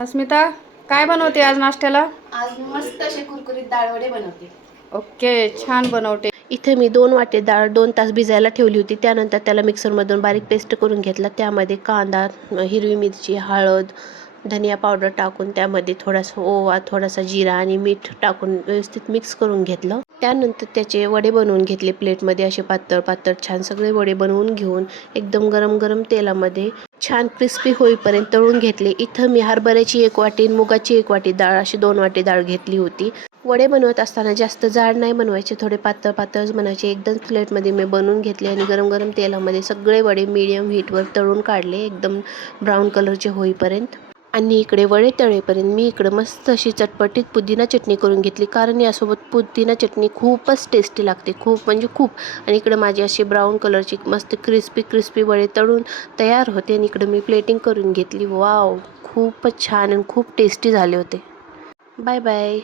अस्मिता, काय बनवते आज नाश्त्याला? आज मस्त असे कुरकुरीत डाळवडे बनवते. ओके, छान बनवते. इथे मी 2 वाटी डाळ 2 तास भिजायला ठेवली होती. त्यानंतर त्याला मिक्सरमधून बारीक पेस्ट करून घेतला. त्यामध्ये कांदा, हिरवी मिरची, हळद, धनिया पावडर टाकून त्यामध्ये थोडासा ओवा, थोडासा जिरा आणि मीठ टाकून व्यवस्थित मिक्स करून घेतलं. त्यानंतर त्याचे वडे बनवून घेतले प्लेटमध्ये. असे पातळ पातळ छान सगळे वडे बनवून घेऊन एकदम गरम गरम तेलामध्ये छान क्रिस्पी होईपर्यंत तळून घेतले. इथं मी हरभऱ्याची 1 वाटी, मुगाची 1 वाटी डाळ अशी 2 वाटी डाळ घेतली होती. वडे बनवत असताना जास्त जाड नाही बनवायचे, थोडे पातळ पातळच बनवायचे. एकदम प्लेटमध्ये मी बनवून घेतले आणि गरम गरम तेलामध्ये सगळे वडे मीडियम हीटवर तळून काढले एकदम ब्राऊन कलरचे होईपर्यंत. आणि इकडे वडे तळेपर्यंत मी इकडं मस्त अशी चटपटीत पुदिना चटणी करून घेतली, कारण यासोबत पुदिना चटणी खूपच टेस्टी लागते, खूप म्हणजे खूप. आणि इकडं माझी अशी ब्राऊन कलरची मस्त क्रिस्पी क्रिस्पी वडे तळून तयार होते आणि इकडं मी प्लेटिंग करून घेतली. वाव, खूपच छान आणि खूप टेस्टी झाले होते. Bye bye.